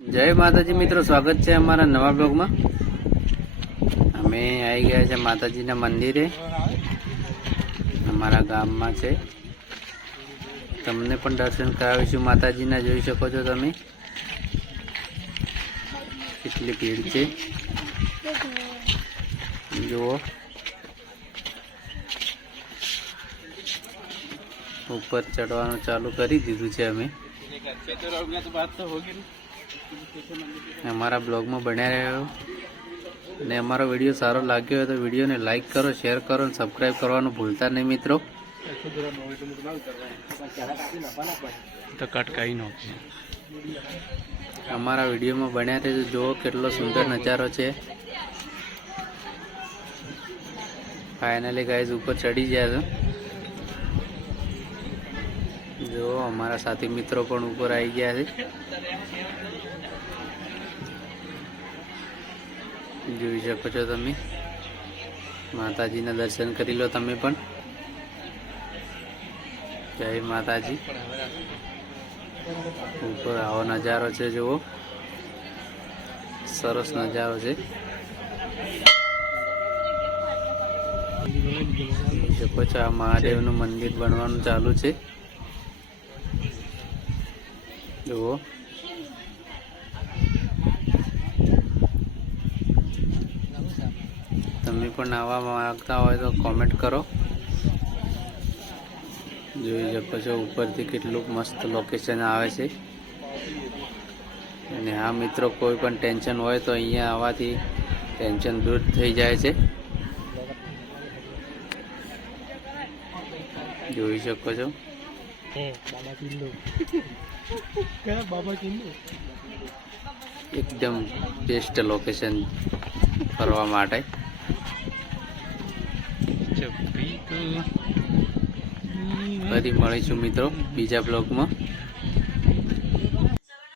जय माताजी मित्रों, स्वागत है हमारा नवा ब्लॉग में। અમે આવી ગયા છે માતાજીના મંદિરે, અમારા ગામમાં છે। તમને પણ દર્શન કરાવીશું માતાજીના। જોઈ શકો છો તમે કેટલી ભીડ છે, જુઓ। ઉપર ચડવાનું ચાલુ કરી દીધું છે અમે। અમારા બ્લોગમાં બન્યા રહ્યો અને અમારો વિડીયો સારો લાગ્યો હોય તો વિડીયોને લાઈક કરો, શેર કરો અને સબસ્ક્રાઈબ કરવાનું ભૂલતા નહીં મિત્રો। તો કટકાઈ નો અમારા વિડીયોમાં બન્યા રહેજો। જુઓ કેટલો સુંદર નજારો છે। ફાઇનલી ગાઈઝ ઉપર ચડી ગયા છે। જો અમારા સાથી મિત્રો પણ ઉપર આવી ગયા છે। જોઈ શકો છો તમે, માતાજીના દર્શન કરી લો તમે પણ। જય માતાજી। ઉપર આવો નજારો છે, જુઓ સરસ નજારો છે। જોઈ શકો છો આ મહાદેવનું મંદિર બનવાનું ચાલુ છે, જુઓ। તમે પણ આવવા માંગતા હોય તો કોમેન્ટ કરો। જોઈ શકો છો ઉપરથી કેટલું મસ્ત લોકેશન આવે છે। અને આ મિત્રો કોઈ પણ ટેન્શન હોય તો અહીંયા આવવાથી ટેન્શન દૂર થઈ જાય છે। જોઈ શકો છો એકદમ બેસ્ટ લોકેશન ફરવા માટે। ફરી મળીશું મિત્રો બીજા બ્લોગમાં।